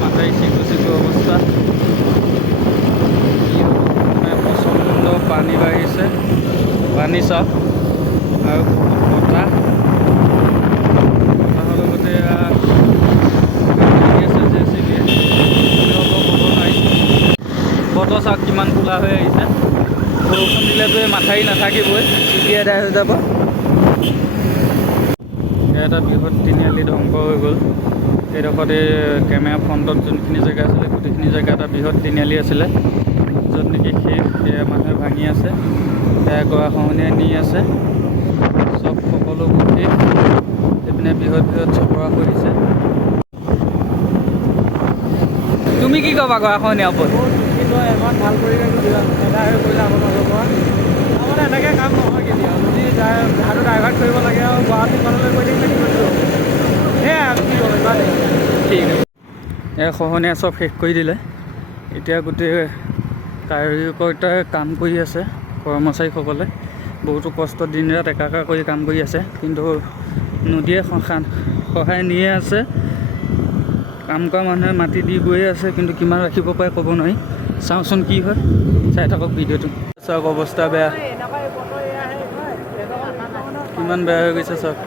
মাথাই চিকু অৱস্থা। কি হ'ব মানে প্ৰচণ্ড পানী বাঢ়িছে, পানী চাওক আৰু বতাহৰ লগতে JCB হ'ব নোৱাৰি। বতৰ চাওক কিমান কোলা হৈ আহিছে। বৰষুণ দিলেতো এই মাথাউৰি নাথাকিবই, চিপি এদাই হৈ যাব। এটা বৃহৎ তিনিআলি ধ্বংস হৈ গ'ল। এইডোখৰত কেমেৰা ফ্ৰণ্টত যোনখিনি জেগা আছিলে গোটেইখিনি জেগা এটা বৃহৎ তিনিআলি আছিলে, য'ত নেকি সেয়া মানুহে ভাঙি আছে, সেয়া গৰাখহনীয়াই নি আছে, চব সকলোবোৰ শেষ। এইপিনে বৃহৎ চপৰা কৰিছে। তুমি কি ক'বা গৰাখহনীয়াৰ ওপৰত? এখন ভাল পৰিৱেশ এদাই হৈ পৰিলে আপোনালোকৰ পৰা মানে এনেকৈ কাম নহয় কেতিয়াও। যদি আৰু ড্ৰাইভাৰ কৰিব লাগে আৰু গুৱাহাটী মানুহলৈ কৈ থাকিলে কি কৰিছোঁ সেয়াই আৰু কি কৰিব ইমানেই। ঠিক আছে। এই খহনীয়া চব শেষ কৰি দিলে। এতিয়া গোটেই কাৰিকৰ্তাই কাম কৰি আছে, কৰ্মচাৰীসকলে বহুতো কষ্ট দিন ৰাত একাকাৰ কৰি কাম কৰি আছে, কিন্তু নদীয়ে সহায় নিয়ে আছে। কাম কৰা মানুহে মাটি দি গৈয়ে আছে, কিন্তু কিমান ৰাখিব পাৰে ক'ব নোৱাৰি। চাওঁচোন কি হয়, চাই থাকক ভিডিঅ'টো। চাওক অৱস্থা বেয়া, কিমান বেয়া হৈ গৈছে চাওক।